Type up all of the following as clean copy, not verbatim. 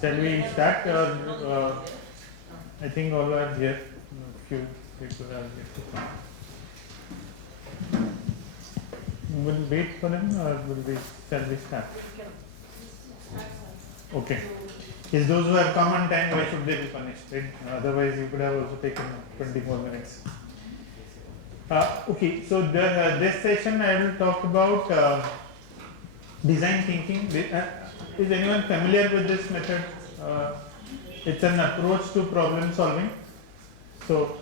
Shall we start or I think all are here. Few people are yet to come. Will wait for them or shall we start? Okay. Is those who have come on time, why should they be punished? Right? Otherwise you could have also taken 20 more minutes. Okay, so this session I will talk about design thinking. Is anyone familiar with this method? It's an approach to problem solving. So,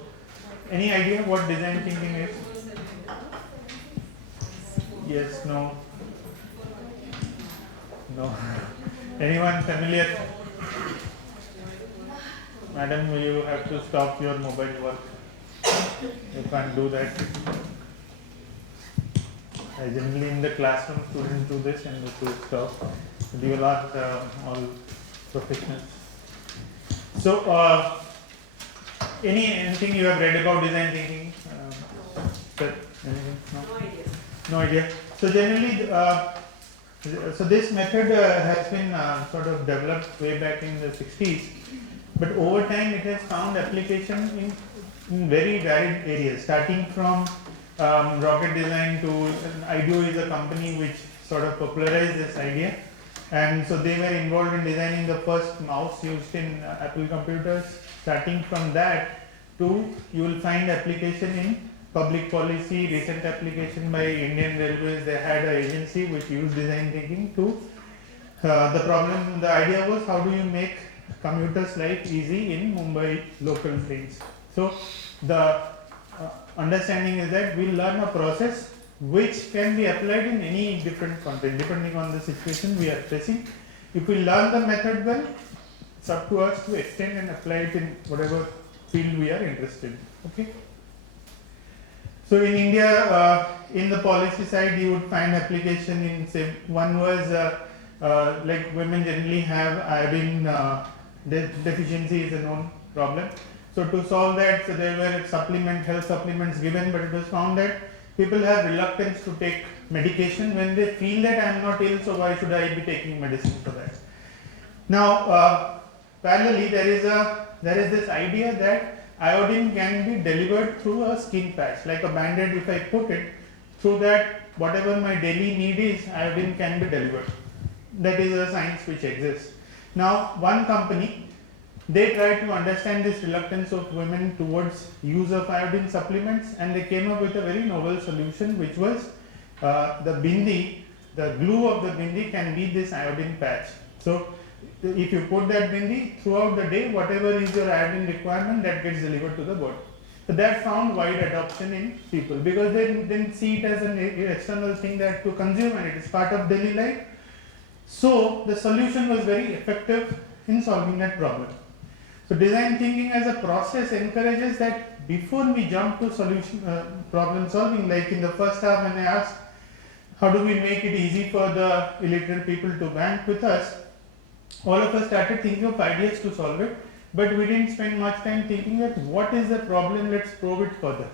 any idea what design thinking is? Yes, no. No. Anyone familiar? Madam, you have to stop your mobile work. You can't do that. I generally in the classroom students do this and to stop. You will not all professionals. So, anything you have read about design thinking? Sir, anything? No? No idea. So generally, so this method has been sort of developed way back in the 60s, but over time it has found application in very varied areas, starting from rocket design to IDEO is a company which sort of popularized this idea, and so they were involved in designing the first mouse used in Apple computers. Starting from that to you will find application in public policy. Recent application by Indian Railways, they had an agency which used design thinking to the idea was how do you make commuters' life easy in Mumbai local trains. So the understanding is that we learn a process which can be applied in any different context depending on the situation we are facing. If we learn the method well, it's up to us to extend and apply it in whatever field we are interested in. Okay. So in India, in the policy side, you would find application in say one was like women generally have iodine deficiency is a known problem. So to solve that, so there were health supplements given, but it was found that people have reluctance to take medication when they feel that I am not ill, so why should I be taking medicine for that? Now, parallelly, there is this idea that iodine can be delivered through a skin patch, like a band-aid. If I put it through that, whatever my daily need is, iodine can be delivered. That is a science which exists. Now, one company, they tried to understand this reluctance of women towards use of iodine supplements, and they came up with a very novel solution, which was the bindi, the glue of the bindi can be this iodine patch. So, if you put that bindi throughout the day, whatever is your iodine requirement, that gets delivered to the body. So that found wide adoption in people because they didn't see it as an external thing that to consume, and it is part of daily life. So the solution was very effective in solving that problem. So design thinking as a process encourages that before we jump to solution problem solving, like in the first half when I asked how do we make it easy for the illiterate people to bank with us, all of us started thinking of ideas to solve it, but we didn't spend much time thinking that what is the problem, let's probe it further,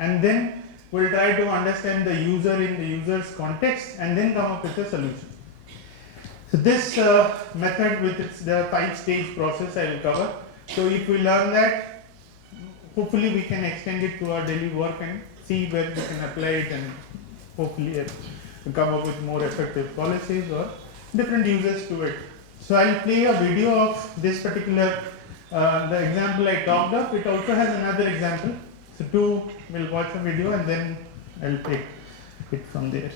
and then we'll try to understand the user in the user's context and then come up with a solution. So this method with the 5-stage process I will cover. So if we learn that, hopefully we can extend it to our daily work and see where we can apply it and hopefully come up with more effective policies or different uses to it. So I will play a video of this particular, the example I talked of. It also has another example. So we'll watch a video and then I will take it from there.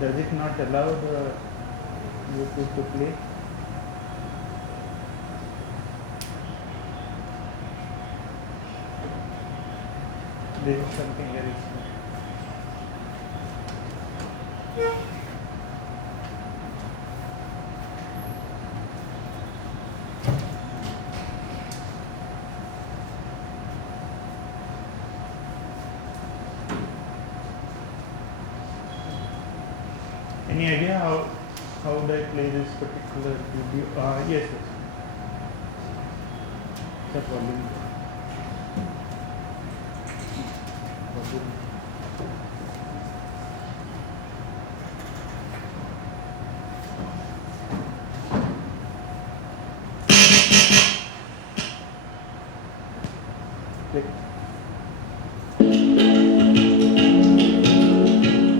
Does it not allow the YouTube to play? This is something very small. Any idea how would I play this particular video? Yes. The volume.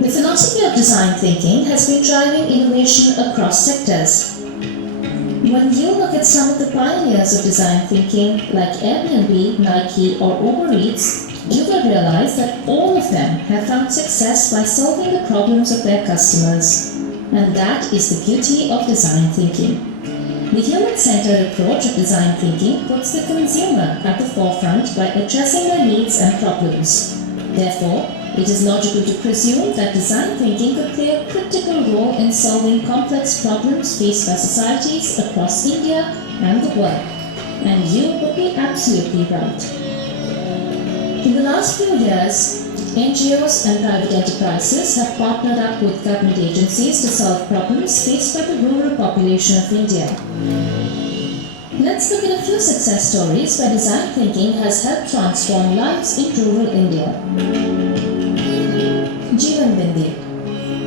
The philosophy of design thinking has been driving innovation across sectors. When you look at some of the pioneers of design thinking, like Airbnb, Nike, or Uber Eats, you will realize that all of them have found success by solving the problems of their customers. And that is the beauty of design thinking. The human-centered approach of design thinking puts the consumer at the forefront by addressing their needs and problems. Therefore, it is logical to presume that design thinking could play a critical role in solving complex problems faced by societies across India and the world. And you would be absolutely right. In the last few years, NGOs and private enterprises have partnered up with government agencies to solve problems faced by the rural population of India. Let's look at a few success stories where design thinking has helped transform lives in rural India. Jayanthi.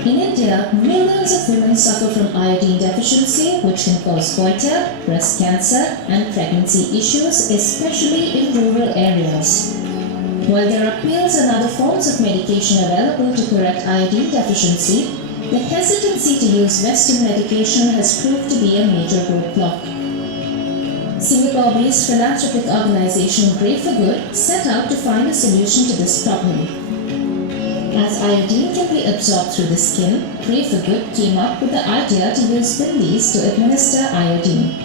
In India, millions of women suffer from iodine deficiency, which can cause goiter, breast cancer, and pregnancy issues, especially in rural areas. While there are pills and other forms of medication available to correct iodine deficiency, the hesitancy to use Western medication has proved to be a major roadblock. Singapore-based philanthropic organization Pray for Good set out to find a solution to this problem. As iodine can be absorbed through the skin, Pray for Good came up with the idea to use bindis to administer iodine.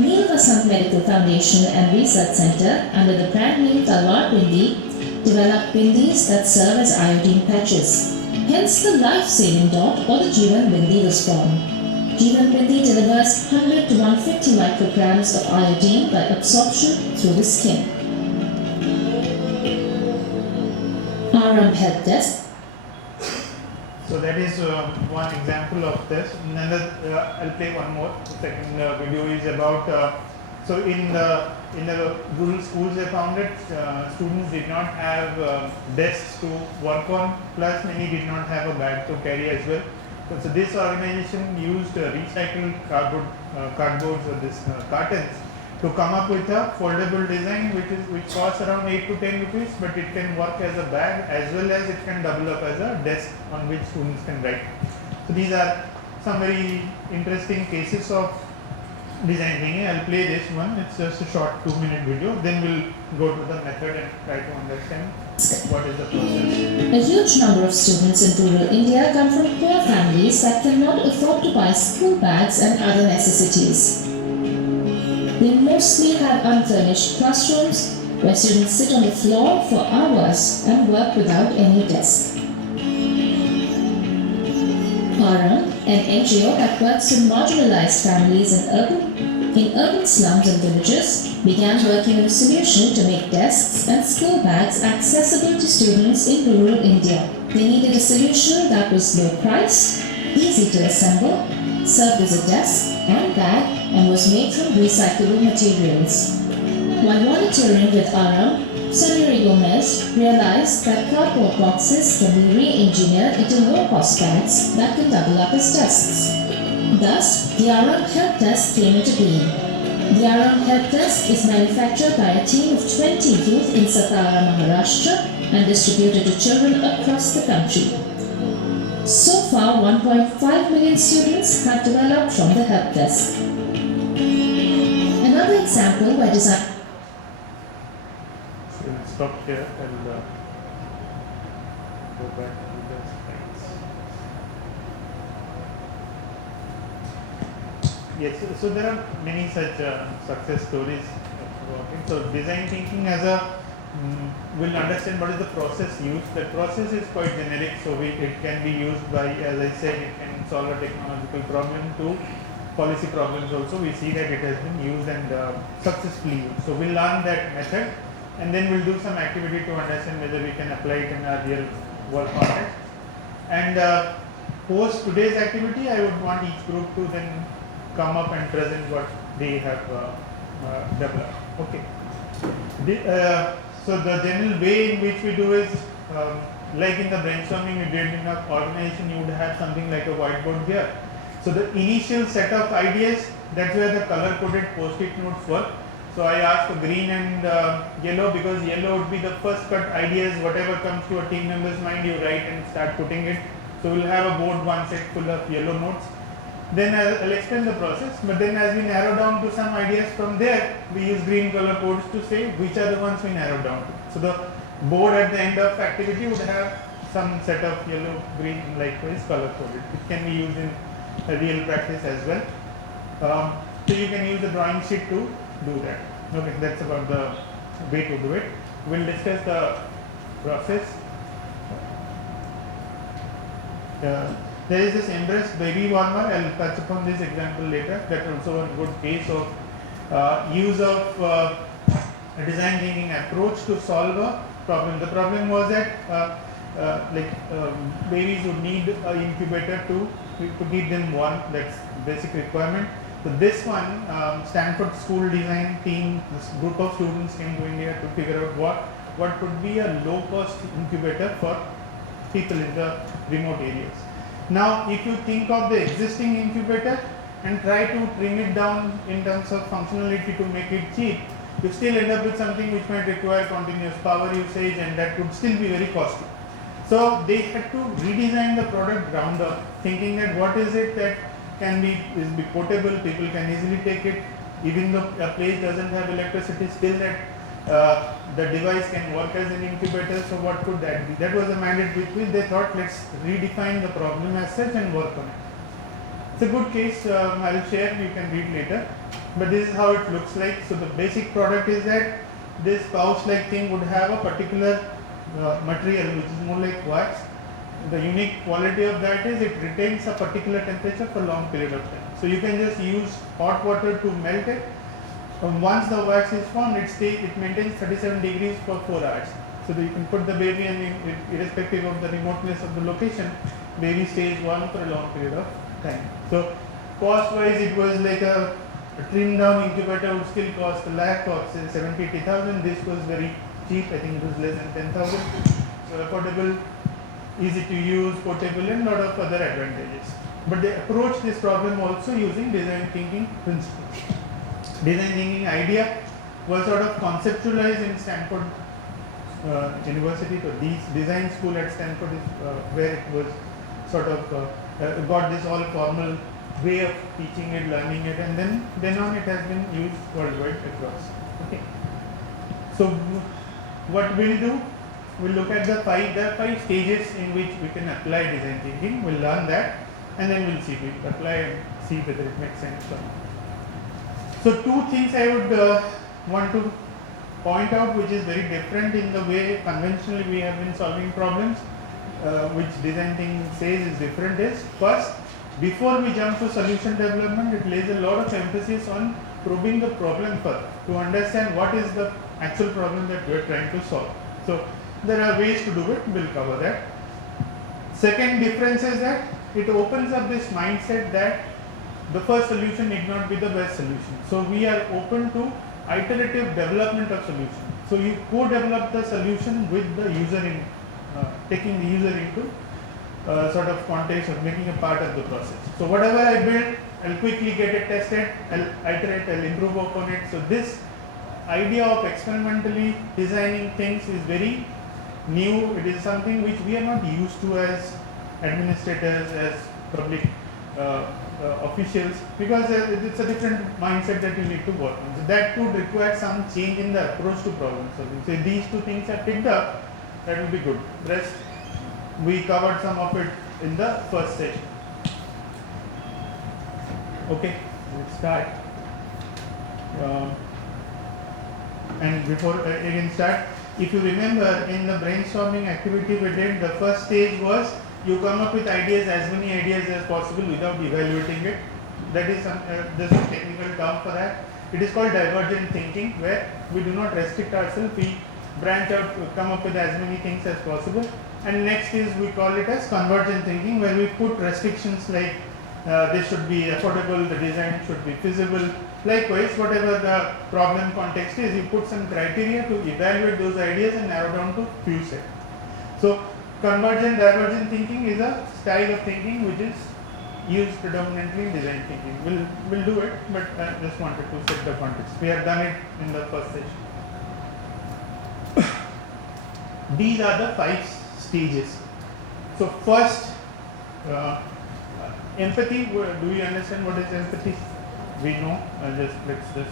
Neil Vasant Medical Foundation and Research Center, under the brand name Talwar Bindi, developed bindis that serve as iodine patches. Hence the life-saving dot or the Jeevan Bindi was born. Jeevan Bindi delivers 100 to 150 micrograms of iodine by absorption through the skin. IRMA Help Desk. So that is one example of this. Another, I'll play one more. The second video is about. So in the rural schools, they found that students did not have desks to work on. Plus, many did not have a bag to carry as well. So this organization used recycled cardboards or this cartons to come up with a foldable design which costs around 8 to 10 rupees, but it can work as a bag as well as it can double up as a desk on which students can write. So these are some very interesting cases of design thinking. I'll play this one. It's just a short 2-minute video. Then we'll go to the method and try to understand what is the process. A huge number of students in rural India come from poor families that cannot afford to buy school bags and other necessities. They mostly have unfurnished classrooms where students sit on the floor for hours and work without any desk. IRMA, an NGO that works with marginalized families in urban slums and villages, began working on a solution to make desks and school bags accessible to students in rural India. They needed a solution that was low priced, easy to assemble, served as a desk and bag, and was made from recyclable materials. While volunteering with IRMA, Sameti Gomez realized that cardboard boxes can be re-engineered into low-cost bags that can double up as desks. Thus, the IRMA Help Desk came into being. The IRMA Help Desk is manufactured by a team of 20 youth in Satara, Maharashtra, and distributed to children across the country. So far, 1.5 million students have developed from the Help Desk. Another example where design. So we'll stop here and go back to the slides. Yes, so there are many such success stories. So design thinking as a we'll understand what is the process used. The process is quite generic, so it can be used by, as I said, it can solve a technological problem to policy problems also. We see that it has been used and successfully used. So we'll learn that method and then we'll do some activity to understand whether we can apply it in our real work context. And post today's activity, I would want each group to then come up and present what they have developed. Okay. So the general way in which we do is, like in the brainstorming we did in our organization, you would have something like a whiteboard here. So the initial set of ideas, that's where the color coded post-it notes work. So I asked for green and yellow, because yellow would be the first cut ideas, whatever comes to a team member's mind, you write and start putting it. So we'll have a board one set full of yellow notes. Then I'll explain the process, but then as we narrow down to some ideas from there, we use green color codes to say which are the ones we narrowed down to. So the board at the end of activity would have some set of yellow, green, likewise color coded. It can be used in a real practice as well. So you can use the drawing sheet to do that. Okay, that's about the way to do it. We'll discuss the process. There is this embrace baby warmer. I'll touch upon this example later. That's also a good case of use of a design thinking approach to solve a problem. The problem was that babies would need an incubator to keep them warm. That's basic requirement. So this one, Stanford School Design team, this group of students came to India to figure out what could be a low-cost incubator for people in the remote areas. Now, if you think of the existing incubator and try to trim it down in terms of functionality to make it cheap, you still end up with something which might require continuous power usage, and that would still be very costly. So they had to redesign the product ground up, thinking that what is it that can be portable, people can easily take it, even though a place doesn't have electricity, still that the device can work as an incubator. So what could that be? That was a mandate with which they thought, let's redefine the problem as such and work on it. It's a good case. I'll share, you can read later, but this is how it looks like. So the basic product is that this pouch like thing would have a particular material which is more like wax. The unique quality of that is it retains a particular temperature for a long period of time. So you can just use hot water to melt it. Once the wax is formed, it maintains 37 degrees for 4 hours. So that you can put the baby, and irrespective of the remoteness of the location, baby stays warm for a long period of time. So cost wise, it was like a trimmed down incubator would still cost a lakh or say 70,000. This was very cheap. I think it was less than 10,000. So affordable, easy to use, portable, and lot of other advantages. But they approached this problem also using design thinking principles. Design thinking idea was sort of conceptualized in Stanford University. So this design school at Stanford is where it was sort of got this all formal way of teaching it, learning it, and then on it has been used worldwide across. Okay. So what we'll do, we'll look at there are 5 stages in which we can apply design thinking. We'll learn that, and then we'll see if we apply and see whether it makes sense or not. So 2 things I would want to point out, which is very different in the way conventionally we have been solving problems, which design thinking says is different, is first, before we jump to solution development, it lays a lot of emphasis on probing the problem first to understand what is the actual problem that we are trying to solve. So there are ways to do it, we'll cover that. Second difference is that it opens up this mindset that the first solution need not be the best solution. So we are open to iterative development of solution. So you co-develop the solution with the user in, taking the user into sort of context of making a part of the process. So whatever I build, I'll quickly get it tested, I'll iterate, I'll improve upon it. So this idea of experimentally designing things is very new. It is something which we are not used to as administrators, as public officials, because it's a different mindset that you need to work on. So that could require some change in the approach to problem solving. So if these 2 things are picked up, that will be good. Rest, we covered some of it in the first session. Okay, let's start. And before again start, if you remember in the brainstorming activity we did, the first stage was you come up with ideas, as many ideas as possible without evaluating it. That is there's a technical term for that. It is called divergent thinking, where we do not restrict ourselves, we branch out, come up with as many things as possible. And next is, we call it as convergent thinking, where we put restrictions like this should be affordable, the design should be feasible. Likewise, whatever the problem context is, you put some criteria to evaluate those ideas and narrow down to few sets. So convergent divergent thinking is a style of thinking which is used predominantly in design thinking. We'll do it, but I just wanted to set the context. We have done it in the first session. These are the 5 stages. So first, empathy. Do you understand what is empathy? We know. Let's just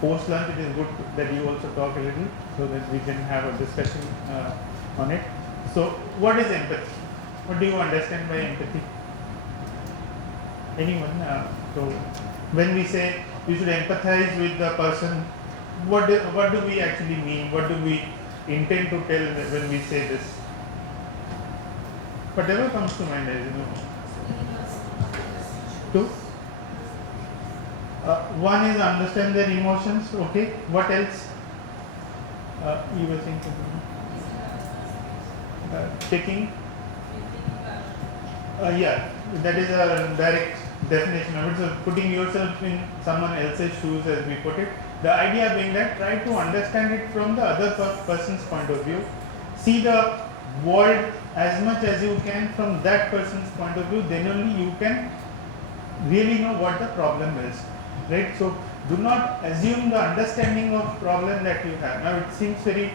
post lunch. It is good that you also talk a little so that we can have a discussion on it. So, what is empathy? What do you understand by empathy? Anyone? So, when we say we should empathize with the person, what do we actually mean? What do we intend to tell when we say this? Whatever comes to mind, as you know. Two. One is understand their emotions. Okay. What else? You were saying something. Taking. Yeah, that is a direct definition of it. So putting yourself in someone else's shoes, as we put it. The idea being that try to understand it from the other person's point of view. See the world as much as you can from that person's point of view. Then only you can really know what the problem is, right? So do not assume the understanding of problem that you have. Now it seems very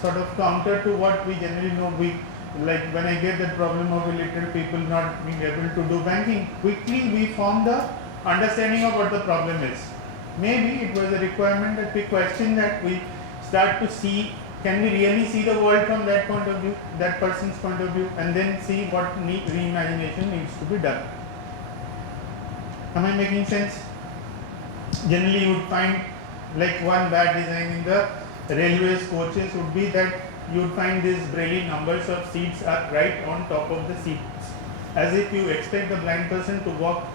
sort of counter to what we generally know. We like when I get that problem of illiterate people not being able to do banking, quickly we form the understanding of what the problem is. Maybe it was a requirement that we question that we start to see, can we really see the world from that point of view, that person's point of view, and then see what reimagination needs to be done. Am I making sense? Generally you would find like one bad design in the railways coaches would be that you would find these braille numbers of seats are right on top of the seats, as if you expect the blind person to walk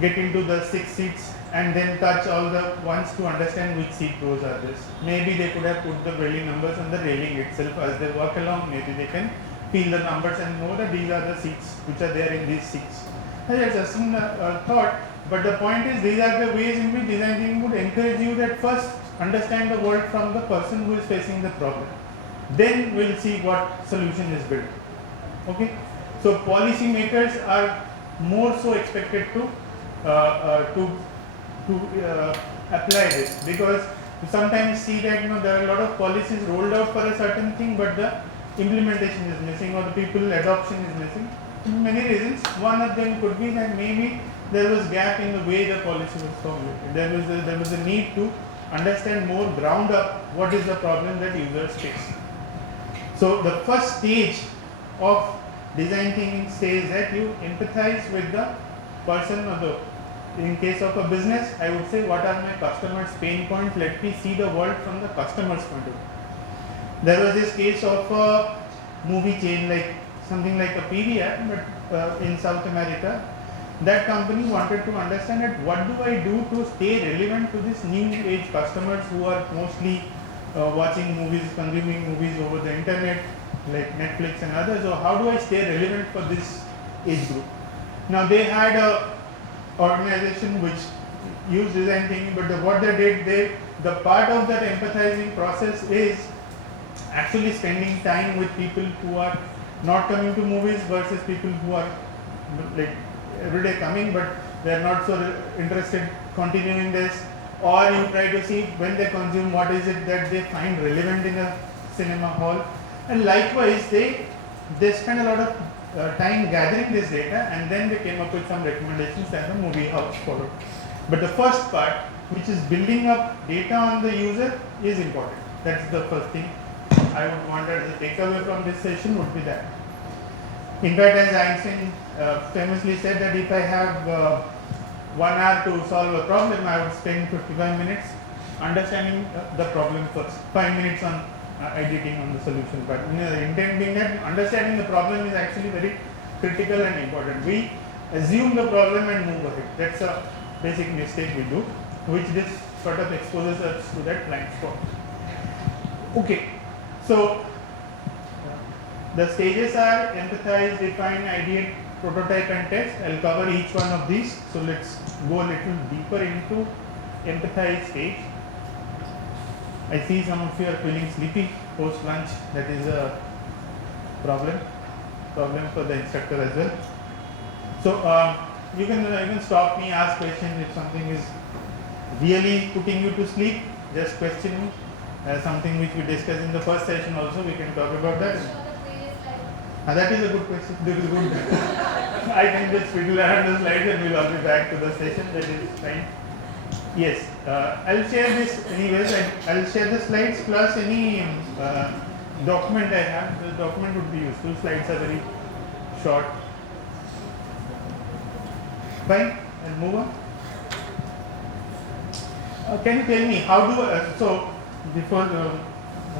get into the 6 seats and then touch all the ones to understand which seat rows are this. Maybe they could have put the braille numbers on the railing itself as they walk along. Maybe they can feel the numbers and know that these are the seats which are there in these seats. That's just a thought, but the point is these are the ways in which design thinking would encourage you that first understand the world from the person who is facing the problem. Then we'll see what solution is built. Okay, so policy makers are more so expected to apply this, because you sometimes see that there are a lot of policies rolled out for a certain thing, but the implementation is missing or the people adoption is missing. Many reasons. One of them could be that maybe there was gap in the way the policy was formulated. There was a need to understand more ground up what is the problem that users face. So the first stage of design thinking says that you empathize with the person or the, in case of a business, I would say what are my customers' pain points, let me see the world from the customer's point of view. There was this case of a movie chain like something like a PVR, but in South America, that company wanted to understand that what do I do to stay relevant to this new age customers who are mostly watching movies, consuming movies over the internet like Netflix and others. So how do I stay relevant for this age group? Now they had a organization which used design thinking, but what they did, the part of that empathizing process is actually spending time with people who are not coming to movies versus people who are like every day coming, but they are not so interested continuing this. Or you try to see when they consume what is it that they find relevant in a cinema hall, and likewise they spend a lot of time gathering this data, and then they came up with some recommendations and the movie house followed. But the first part, which is building up data on the user, is important. That's the first thing I would want as a takeaway from this session would be that. In fact, as Einstein famously said that if I have 1 hour to solve a problem, I would spend 55 minutes understanding the problem first, 5 minutes on editing on the solution. But the intent being that understanding the problem is actually very critical and important. We assume the problem and move ahead. That's a basic mistake we do, which this sort of exposes us to that blind spot. Okay, so the stages are empathize, define, ideate, prototype and test. I'll cover each one of these. So let's go a little deeper into empathize stage. I see some of you are feeling sleepy post lunch. That is a problem for the instructor as well. So you can stop me, ask questions if something is really putting you to sleep. Just question me. Something which we discussed in the first session also. We can talk about that. That is a good question. That is good. I can just fiddle around the slides and we'll all be back to the session. That is fine. Yes, I'll share this anyways. I'll share the slides plus any document I have. The document would be useful. Slides are very short. Fine, I'll move on. Can you tell me how do so before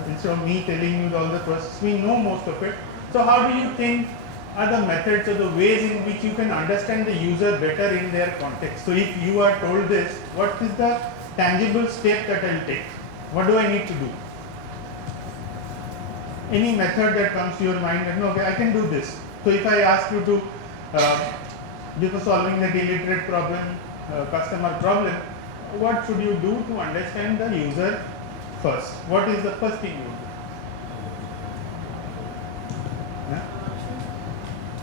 instead of me telling you all the process, we know most of it. So how do you think are the methods or the ways in which you can understand the user better in their context? So if you are told this, what is the tangible step that I'll take? What do I need to do? Any method that comes to your mind and okay, I can do this. So if I ask you to before solving the illiterate problem, customer problem, what should you do to understand the user first? What is the first thing you do?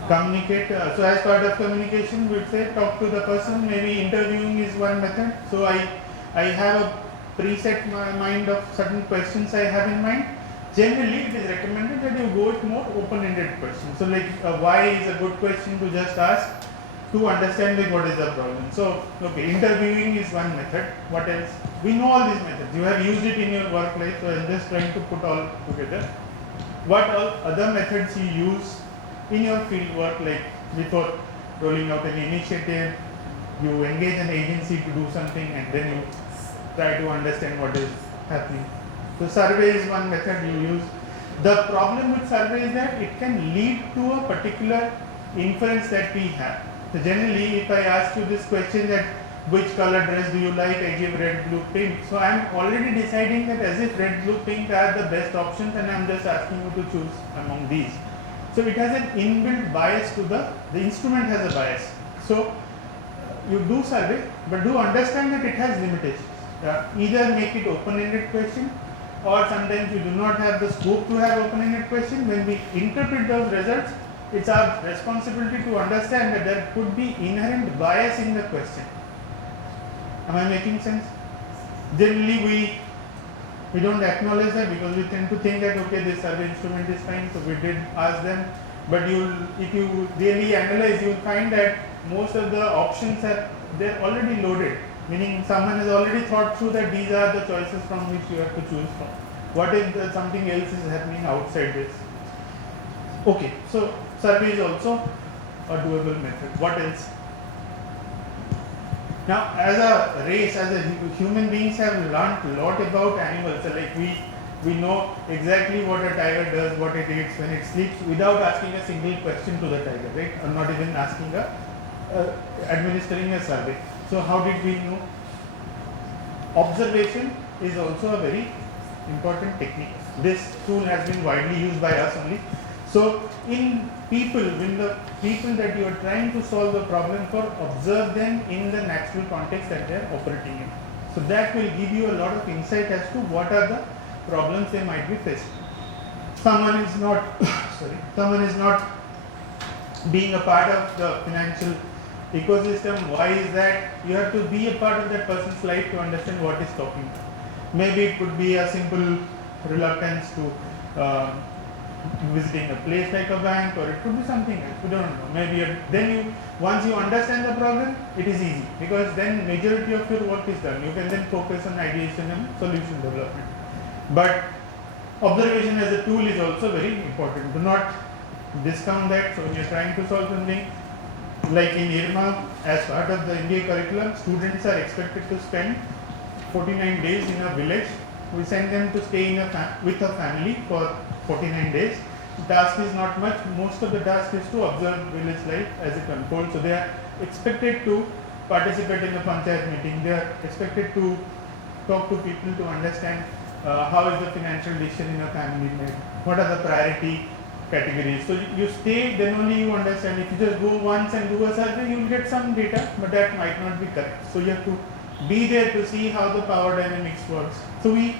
Communicate. So as part of communication, we'd say talk to the person. Maybe interviewing is one method. So I have a preset mind of certain questions I have in mind. Generally, it is recommended that you go with more open-ended questions. So like why is a good question to just ask to understand like what is the problem. So okay, interviewing is one method. What else? We know all these methods. You have used it in your work life. So I'm just trying to put all together. What all other methods you use in your field work, like before rolling out an initiative, you engage an agency to do something and then you try to understand what is happening. So survey is one method you use. The problem with survey is that it can lead to a particular inference that we have. So generally if I ask you this question that which color dress do you like, I give red, blue, pink. So I am already deciding that as if red, blue, pink are the best options and I am just asking you to choose among these. So it has an inbuilt bias to the instrument has a bias. So you do survey, but do understand that it has limitations. Either make it open-ended question, or sometimes you do not have the scope to have open-ended question. When we interpret those results, it's our responsibility to understand that there could be inherent bias in the question. Am I making sense? Generally we don't acknowledge that because we tend to think that okay, this survey instrument is fine, so we did ask them. But if you really analyze, you will find that most of the options they're already loaded. Meaning someone has already thought through that these are the choices from which you have to choose from. What if something else is happening outside this? Okay, so survey is also a doable method. What else? Now, as a race, as a human beings have learnt a lot about animals. So like we know exactly what a tiger does, what it eats, when it sleeps, without asking a single question to the tiger, right? Or not even asking administering a survey. So how did we know? Observation is also a very important technique. This tool has been widely used by us only. So in people, when the people that you are trying to solve the problem for, observe them in the natural context that they are operating in. So that will give you a lot of insight as to what are the problems they might be facing. Someone is not being a part of the financial ecosystem. Why is that? You have to be a part of that person's life to understand what is stopping them. Maybe it could be a simple reluctance to visiting a place like a bank, or it could be something else. We don't know. Maybe once you understand the problem, it is easy because then majority of your work is done. You can then focus on ideation and solution development. But observation as a tool is also very important. Do not discount that. So when you are trying to solve something, like in IRMA, as part of the India curriculum, students are expected to spend 49 days in a village. We send them to stay with a family for 49 days. The task is not much. Most of the task is to observe village life as it unfolds. So they are expected to participate in the panchayat meeting. They are expected to talk to people to understand how is the financial decision in a family made, what are the priority categories. So you stay, then only you understand. If you just go once and do a survey, you will get some data, but that might not be correct. So you have to be there to see how the power dynamics works. So we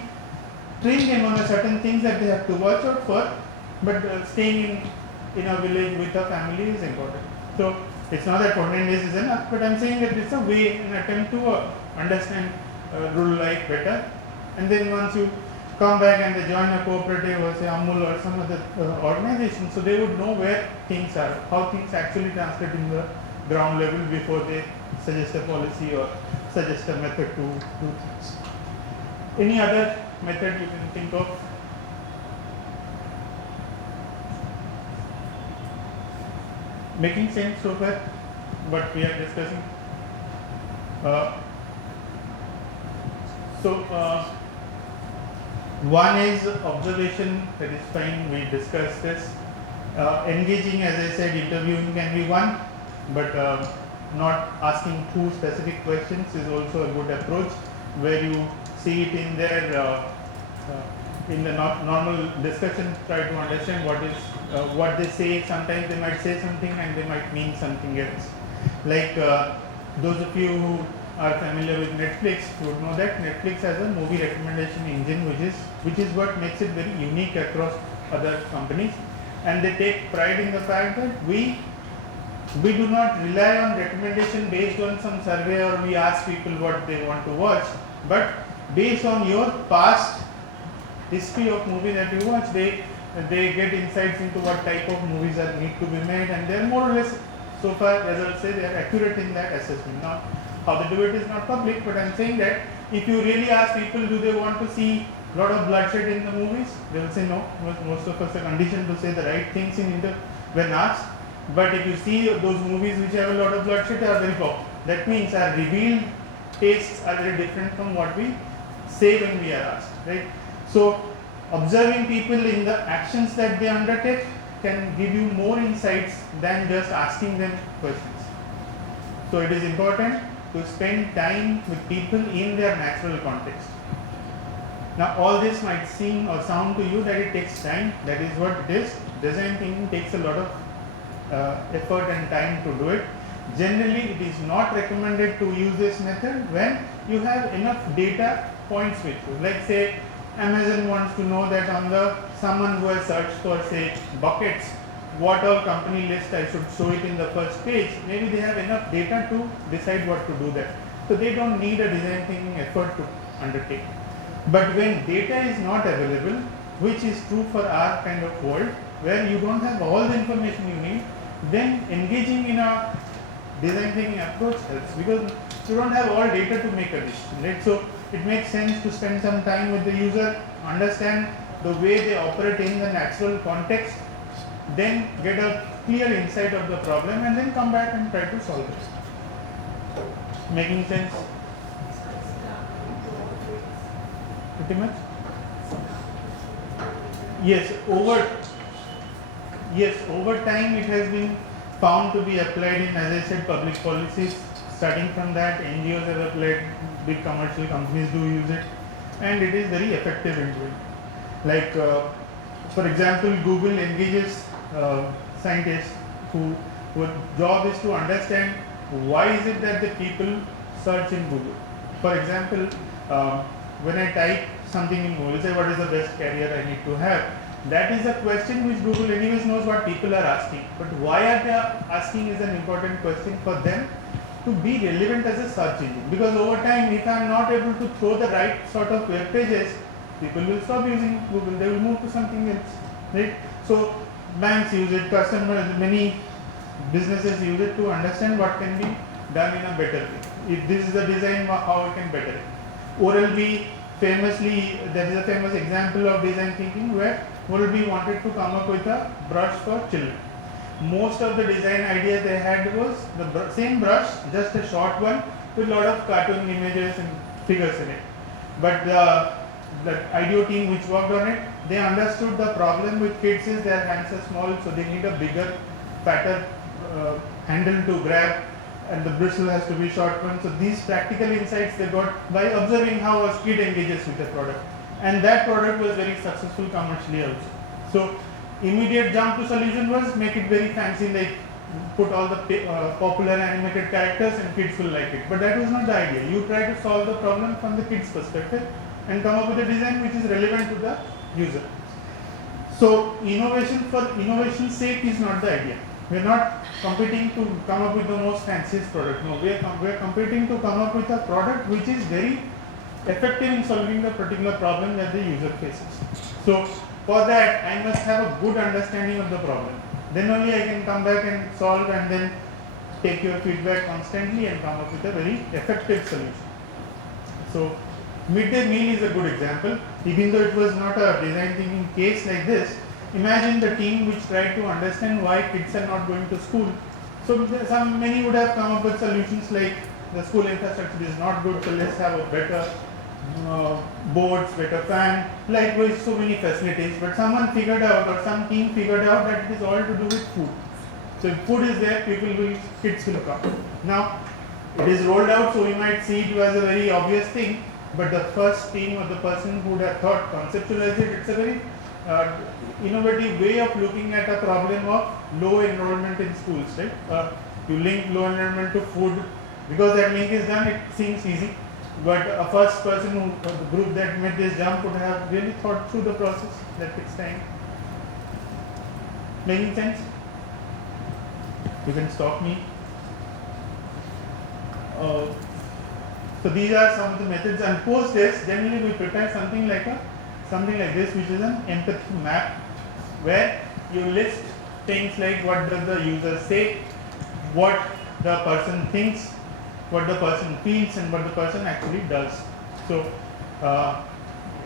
train them on certain things that they have to watch out for, but staying in a village with a family is important. So it's not that 49 days is enough, but I'm saying that it's a way, an attempt to understand rural life better. And then once you come back and they join a cooperative or say Amul or some other organization, so they would know where things are, how things actually translate in the ground level before they suggest a policy or suggest a method to do things. Any other method you can think of? Making sense so far what we are discussing? One is observation, that is fine, we discussed this. Engaging, as I said, interviewing can be one, but not asking too specific questions is also a good approach, where you see it in their in the normal discussion, try to understand what they say. Sometimes they might say something and they might mean something else. Like those of you who are familiar with Netflix would know that Netflix has a movie recommendation engine, which is what makes it very unique across other companies, and they take pride in the fact that we do not rely on recommendation based on some survey or we ask people what they want to watch, but based on your past history of movie that you watch, they get insights into what type of movies need to be made, and they are more or less, so far results say, they are accurate in that assessment. Now, how they do it is not public, but I am saying that if you really ask people, do they want to see a lot of bloodshed in the movies, they will say no. Most of us are conditioned to say the right things when asked. But if you see those movies which have a lot of bloodshed, they are very popular. That means our revealed tastes are very different from what we say when we are asked, right? So observing people in the actions that they undertake can give you more insights than just asking them questions. So it is important to spend time with people in their natural context. Now all this might seem or sound to you that it takes time. That is what it is. Design thinking takes a lot of effort and time to do it. Generally it is not recommended to use this method when you have enough data points with you. Like say Amazon wants to know that on someone who has searched for say buckets, what all company list I should show it in the first page. Maybe they have enough data to decide what to do that. So they don't need a design thinking effort to undertake. But when data is not available, which is true for our kind of world, where you don't have all the information you need, then engaging in a design thinking approach helps, because you don't have all data to make a decision, right? So it makes sense to spend some time with the user, understand the way they operate in the natural context, then get a clear insight of the problem, and then come back and try to solve it. Making sense? Pretty much? Yes, over time it has been found to be applied in, as I said, public policies. Starting from that, NGOs have applied, big commercial companies do use it, and it is very effective in doing. Like, for example, Google engages scientists whose job is to understand why is it that the people search in Google. For example, when I type something in Google, say what is the best career I need to have, that is a question which Google anyways knows what people are asking. But why are they asking is an important question for them to be relevant as a search engine. Because over time, if I am not able to throw the right sort of web pages, people will stop using Google, they will move to something else, right? So banks use it, customers, many businesses use it to understand what can be done in a better way. If this is the design, how it can better it. Oral-B famously, there is a famous example of design thinking where Oral-B wanted to come up with a brush for children. Most of the design ideas they had was the same brush, just a short one with a lot of cartoon images and figures in it. But the IDEO team which worked on it, they understood the problem with kids is their hands are small, so they need a bigger, fatter handle to grab and the bristle has to be short one. So these practical insights they got by observing how a kid engages with the product, and that product was very successful commercially also. So immediate jump to solution was make it very fancy, like put all the popular animated characters and kids will like it. But that was not the idea. You try to solve the problem from the kids perspective and come up with a design which is relevant to the user. So innovation for innovation's sake is not the idea. We are not competing to come up with the most fanciest product. No, we are competing to come up with a product which is very effective in solving the particular problem that the user faces. So for that, I must have a good understanding of the problem. Then only I can come back and solve and then take your feedback constantly and come up with a very effective solution. So midday meal is a good example. Even though it was not a design thinking case like this, imagine the team which tried to understand why kids are not going to school. So many would have come up with solutions like the school infrastructure is not good, so let's have a better boards, better fan, likewise so many facilities. But someone figured out, or some team figured out, that it is all to do with food. So if food is there, kids will come. Now it is rolled out, so we might see it as a very obvious thing, but the first team or the person who would have thought, conceptualized it, it's a very innovative way of looking at a problem of low enrollment in schools, right? You link low enrollment to food, because that link is done, it seems easy. But a first person the group that made this jump would have really thought through the process. That takes time. Making sense? You can stop me. So these are some of the methods, and post this, generally we prepare something like this, which is an empathy map, where you list things like what does the user say, what the person thinks, what the person feels, and what the person actually does. So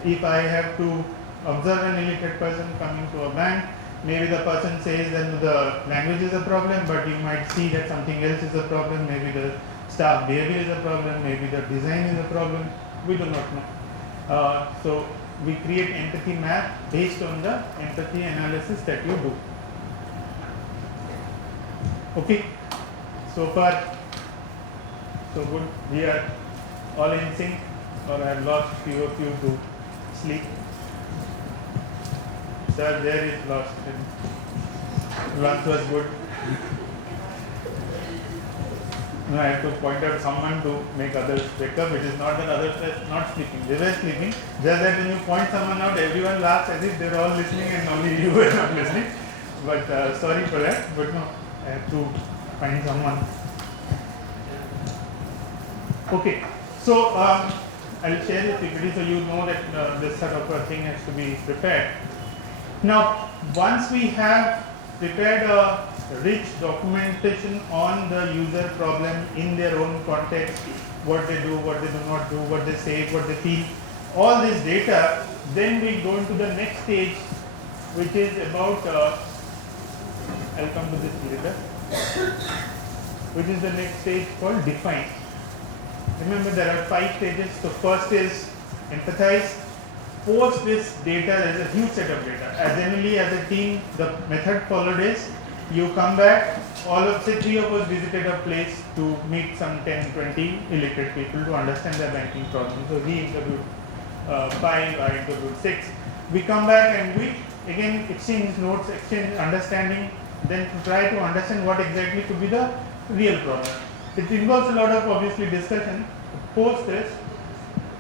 if I have to observe an illiterate person coming to a bank, maybe the person says that the language is a problem, but you might see that something else is a problem. Maybe the staff behavior is a problem, maybe the design is a problem. We do not know. So we create empathy map based on the empathy analysis that you do. Okay, so far so good. We are all in sync, or I have lost few of you to sleep. Sir, there is lost. Lunch was good. No, I have to point out someone to make others wake up. It is not that others were not sleeping. They were sleeping. Just that when you point someone out, everyone laughs as if they are all listening and only you were not listening. But sorry for that. But no, I have to find someone. Okay, so I'll share this PPT so you know that this sort of a thing has to be prepared. Now, once we have prepared a rich documentation on the user problem in their own context, what they do, what they do not do, what they say, what they feel, all this data, then we go into the next stage, which is about, I'll come to this later, which is the next stage called define. Remember, there are 5 stages. So first is empathize. Post this data, there is a huge set of data. Generally, as a team, the method followed is you come back, all of say 3 of us visited a place to meet some 10, 20 illiterate people to understand their banking problem. So we interviewed 5, I interviewed 6. We come back and we again exchange notes, exchange understanding, then to try to understand what exactly could be the real problem. It involves a lot of obviously discussion. Post this,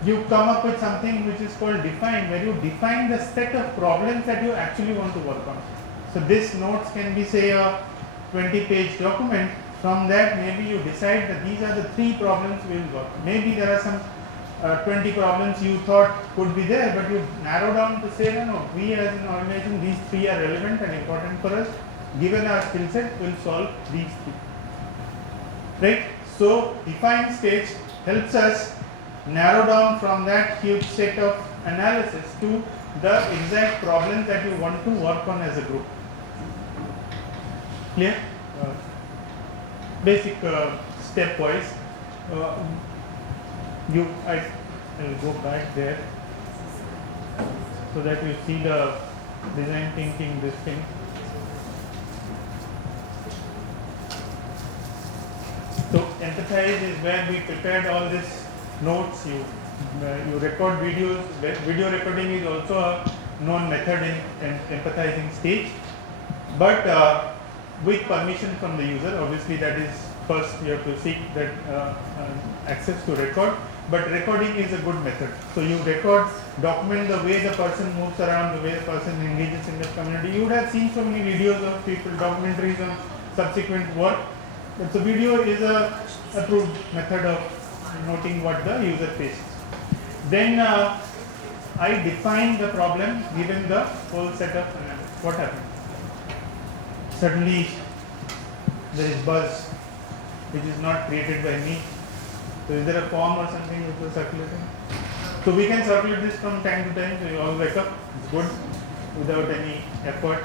you come up with something which is called define, where you define the set of problems that you actually want to work on. So this notes can be say a 20-page document. From that, maybe you decide that these are the 3 problems we will work on. Maybe there are some 20 problems you thought could be there, but you narrow down to say, no, we as an organization, these 3 are relevant and important for us. Given our skill set, we will solve these 3. Right? So define stage helps us narrow down from that huge set of analysis to the exact problems that you want to work on as a group. Clear? Basic stepwise. I will go back there so that you see the design thinking, this thing. So empathize is where we prepared all these notes. You record videos. Video recording is also a known method in empathizing stage, but with permission from the user. Obviously, that is first you have to seek that access to record. But recording is a good method. So you record, document the way the person moves around, the way the person engages in the community. You would have seen so many videos of people, documentaries on subsequent work. But the video is a approved method of noting what the user faces. Then I define the problem given the whole set of analysis. What happened? Suddenly there is buzz which is not created by me. So is there a form or something which was circulating? So we can circulate this from time to time. So you all wake up. It's good without any effort.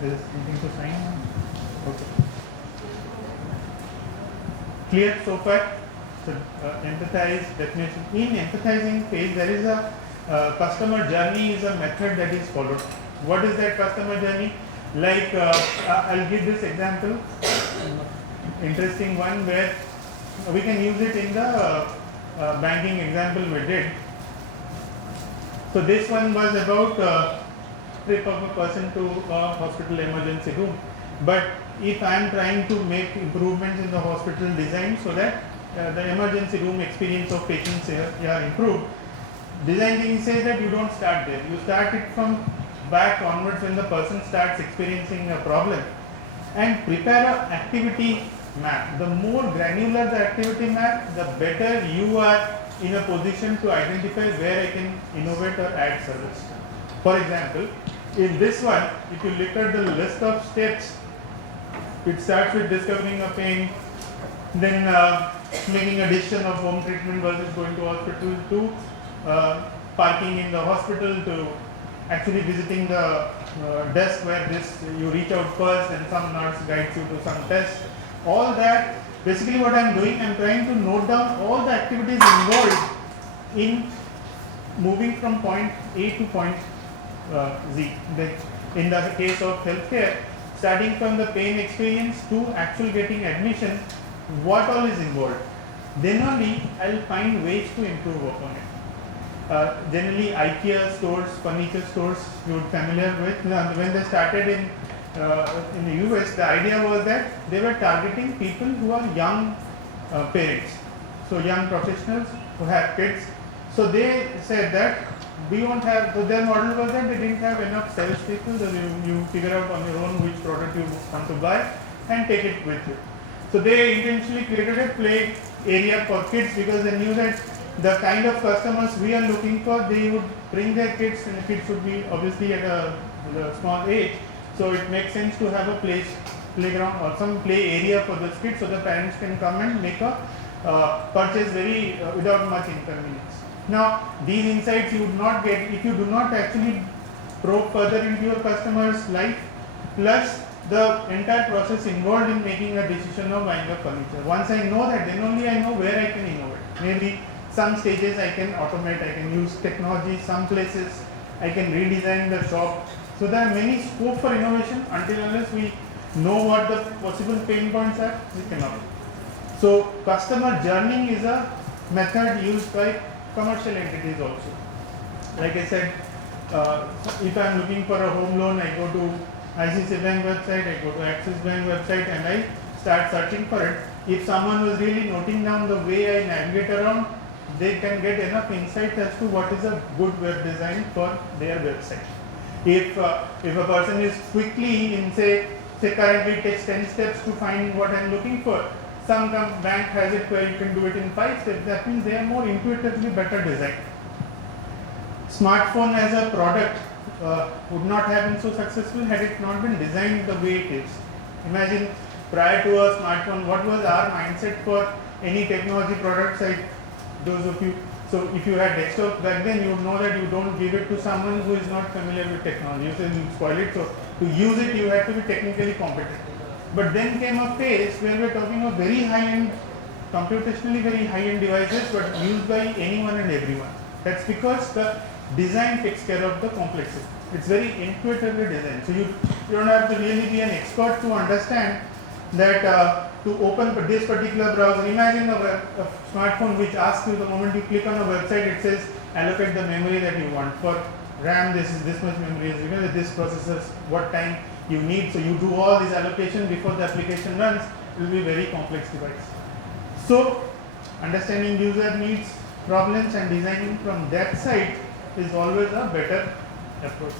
There is anything to sign. Okay. Clear so far? So empathize definition. In empathizing phase, there is a customer journey is a method that is followed. What is that customer journey? Like I'll give this example, interesting one where we can use it in the banking example we did. So this one was about trip of a person to a hospital emergency room. But if I am trying to make improvements in the hospital design so that the emergency room experience of patients are improved, design thinking says that you don't start there. You start it from back onwards when the person starts experiencing a problem, and prepare an activity map. The more granular the activity map, the better you are in a position to identify where I can innovate or add service. For example, in this one, if you look at the list of steps, it starts with discovering a pain, then making a decision of home treatment versus going to hospital, to parking in the hospital, to actually visiting the desk where you reach out first and some nurse guides you to some test. All that, basically what I am doing, I am trying to note down all the activities involved in moving from point A to point Z. In the case of healthcare, starting from the pain experience to actual getting admission, what all is involved. Then only I will find ways to improve upon it. Generally IKEA stores, furniture stores, you are familiar with. When they started in the US, the idea was that they were targeting people who are young parents, so young professionals who have kids. So they said that we won't have, so their model was that they didn't have enough sales people, so you figure out on your own which product you want to buy and take it with you. So they intentionally created a play area for kids because they knew that the kind of customers we are looking for, they would bring their kids, and the kids would be obviously at a small age. So it makes sense to have a playground or some play area for the kids, so the parents can come and make a purchase without much inconvenience. Now these insights you would not get if you do not actually probe further into your customer's life, plus the entire process involved in making a decision of buying a furniture. Once I know that, then only I know where I can innovate. Maybe some stages I can automate, I can use technology, some places I can redesign the shop. So there are many scope for innovation. Until unless we know what the possible pain points are, we cannot. So customer journey is a method used by commercial entities also. Like I said, if I am looking for a home loan, I go to ICICI Bank website, I go to Axis Bank website, and I start searching for it. If someone was really noting down the way I navigate around, they can get enough insight as to what is a good web design for their website. If a person is quickly in say currently it takes 10 steps to find what I am looking for, some bank has it where you can do it in 5 steps. That means they are more intuitively better designed. Smartphone as a product would not have been so successful had it not been designed the way it is. Imagine prior to a smartphone, what was our mindset for any technology products, like those of you. So if you had desktop back then, you would know that you don't give it to someone who is not familiar with technology. You say you spoil it. So to use it, you have to be technically competent. But then came a phase where we are talking of very high-end, computationally very high-end devices, but used by anyone and everyone. That's because the design takes care of the complexity. It's very intuitively designed. So you don't have to really be an expert to understand that to open this particular browser, imagine a smartphone which asks you the moment you click on a website, it says allocate the memory that you want. For RAM, this is this much memory is given, this processors, what time you need. So you do all this allocation before the application runs. It will be very complex device. So understanding user needs, problems, and designing from that side is always a better approach.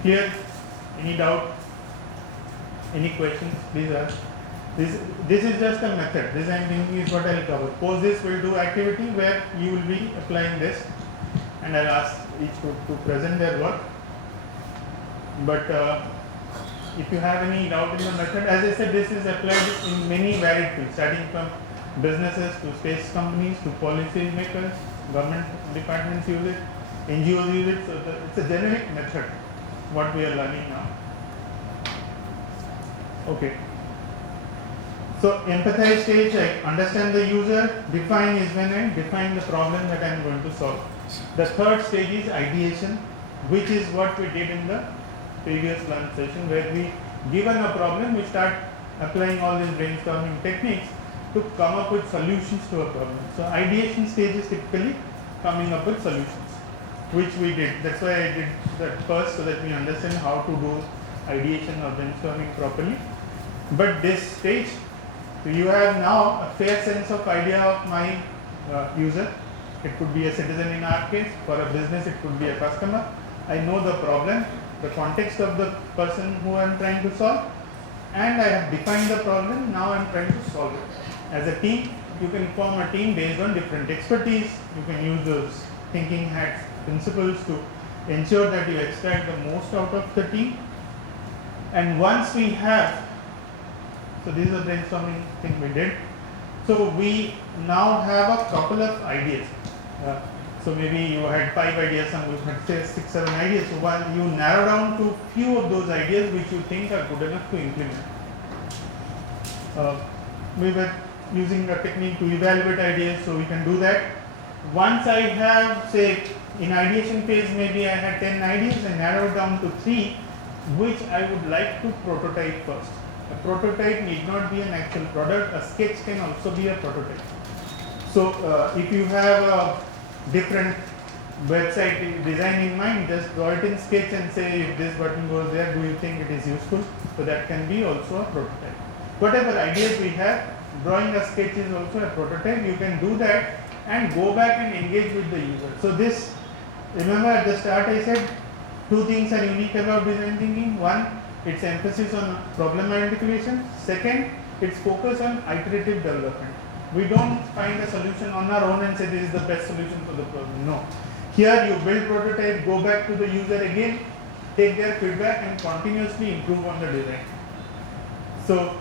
Clear? Any doubt? Any questions? This is just a method. Design thinking is what I will cover. Post this, we'll do activity where you will be applying this, and I'll ask each group to present their work. But if you have any doubt in the method, as I said, this is applied in many varied fields, starting from businesses to space companies to policy makers, government departments use it, NGOs use it. So it's a generic method, what we are learning now. Okay. So empathize stage, I understand the user. Define is when I define the problem that I am going to solve. The third stage is ideation, which is what we did in the previous lunch session, where we given a problem, we start applying all these brainstorming techniques to come up with solutions to a problem. So ideation stage is typically coming up with solutions, which we did. That's why I did that first, so that we understand how to do ideation or brainstorming properly. But this stage, so you have now a fair sense of idea of my user. It could be a citizen in our case. For a business, it could be a customer. I know the problem, the context of the person who I am trying to solve, and I have defined the problem. Now I am trying to solve it. As a team, you can form a team based on different expertise. You can use those thinking hats principles to ensure that you extract the most out of the team. And once we have, so this is a brainstorming thing we did. So we now have a couple of ideas. So maybe you had 5 ideas, some you had say 6, 7 ideas. So while you narrow down to few of those ideas which you think are good enough to implement. We were using a technique to evaluate ideas, so we can do that. Once I have, say, in ideation phase, maybe I had 10 ideas and narrowed down to 3, which I would like to prototype first. A prototype need not be an actual product. A sketch can also be a prototype. So if you have a different website design in mind, just draw it in sketch and say, if this button goes there, do you think it is useful? So that can be also a prototype. Whatever ideas we have, drawing a sketch is also a prototype. You can do that and go back and engage with the user. So this, remember at the start I said 2 things are unique about design thinking. One, its emphasis on problem identification. Second, its focus on iterative development. We don't find a solution on our own and say this is the best solution for the problem. No. Here you build prototype, go back to the user again, take their feedback and continuously improve on the design. So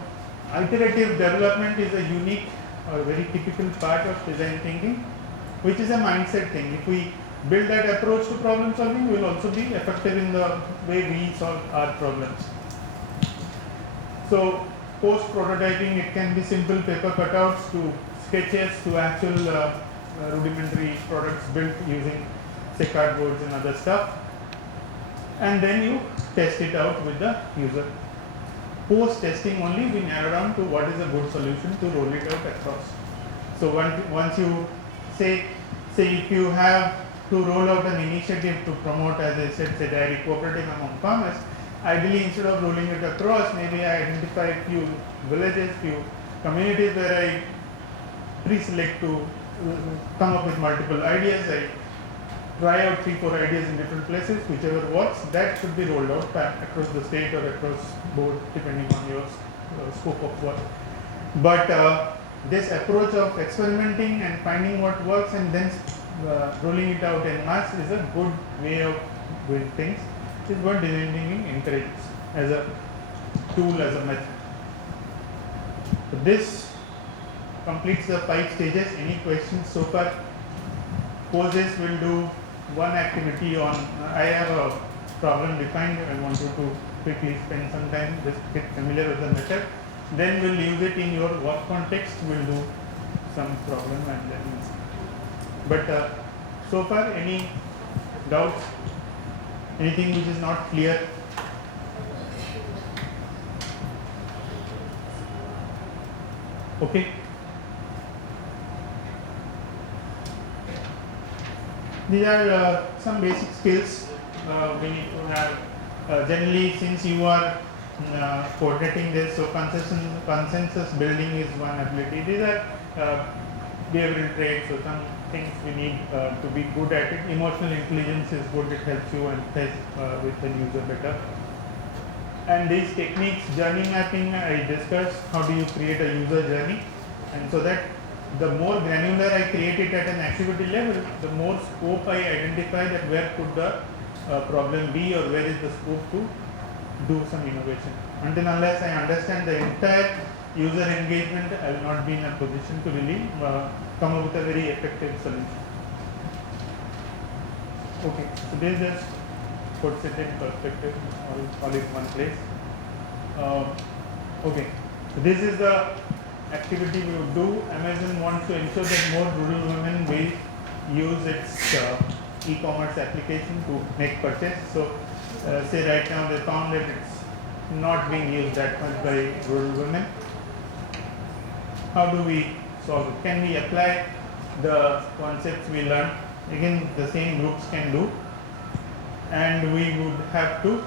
iterative development is a unique or very typical part of design thinking, which is a mindset thing. If we build that approach to problem solving, we will also be effective in the way we solve our problems. So post prototyping, it can be simple paper cutouts to sketches to actual rudimentary products built using say cardboards and other stuff, and then you test it out with the user. Post testing only we narrow down to what is a good solution to roll it out across. So once you say if you have to roll out an initiative to promote, as I said, say dairy cooperative among farmers, ideally instead of rolling it across, maybe I identify a few villages, few communities where I pre-select to come up with multiple ideas. I try out 3-4 ideas in different places, whichever works, that should be rolled out across the state or across board depending on your scope of work. But this approach of experimenting and finding what works and then rolling it out en masse is a good way of doing things. This is what design thinking encourages as a tool, as a method. So this completes the 5 stages. Any questions so far? Post this, we'll do one activity on, I have a problem defined, I want you to quickly spend some time, just get familiar with the method. Then we'll use it in your work context, we'll do some problem and then we'll see. But so far, any doubts? Anything which is not clear? Okay. These are some basic skills we need to have. Generally, since you are coordinating this, so consensus building is one ability. These are behavioral traits, so some things we need to be good at it. Emotional intelligence is good, it helps you empathize with the user better. And these techniques, journey mapping, I discussed how do you create a user journey, and so that the more granular I create it at an activity level, the more scope I identify that where could the problem be or where is the scope to do some innovation. Until unless I understand the entire user engagement, I will not be in a position to really come up with a very effective solution. Okay, so this just puts it in perspective, or all in one place. Okay, so this is the activity we would do. Amazon wants to ensure that more rural women will use its e-commerce application to make purchase. So, say right now they found that it's not being used that much by rural women. How do we solve it? Can we apply the concepts we learned? Again, the same groups can do, and we would have to,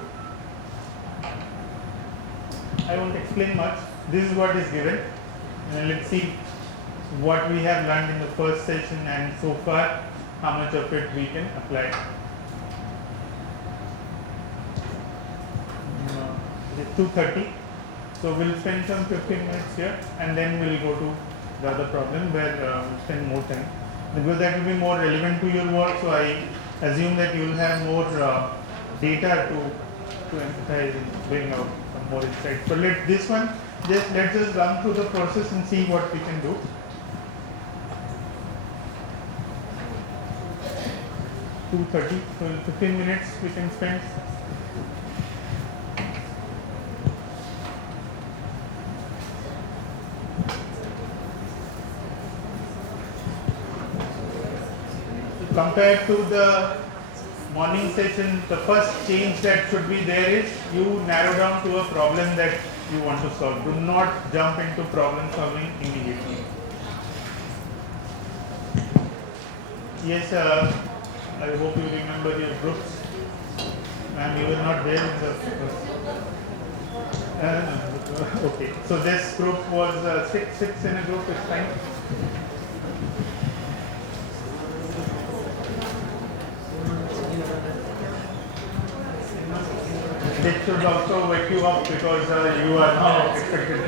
I won't explain much. This is what is given. Let's see what we have learned in the first session, and so far how much of it we can apply. It's 2:30, so we'll spend some 15 minutes here, and then we'll go to the other problem where we'll spend more time, because that will be more relevant to your work. So I assume that you will have more data to emphasize and bring out some more insights. So let's just run through the process and see what we can do. 2:30, so 15 minutes we can spend. Compared to the morning session, the first change that should be there is you narrow down to a problem that you want to solve. Do not jump into problem solving immediately. Yes, I hope you remember your groups. And you were not there in the okay, so this group was six in a group, it's fine. It should also wake you up, because you are now expected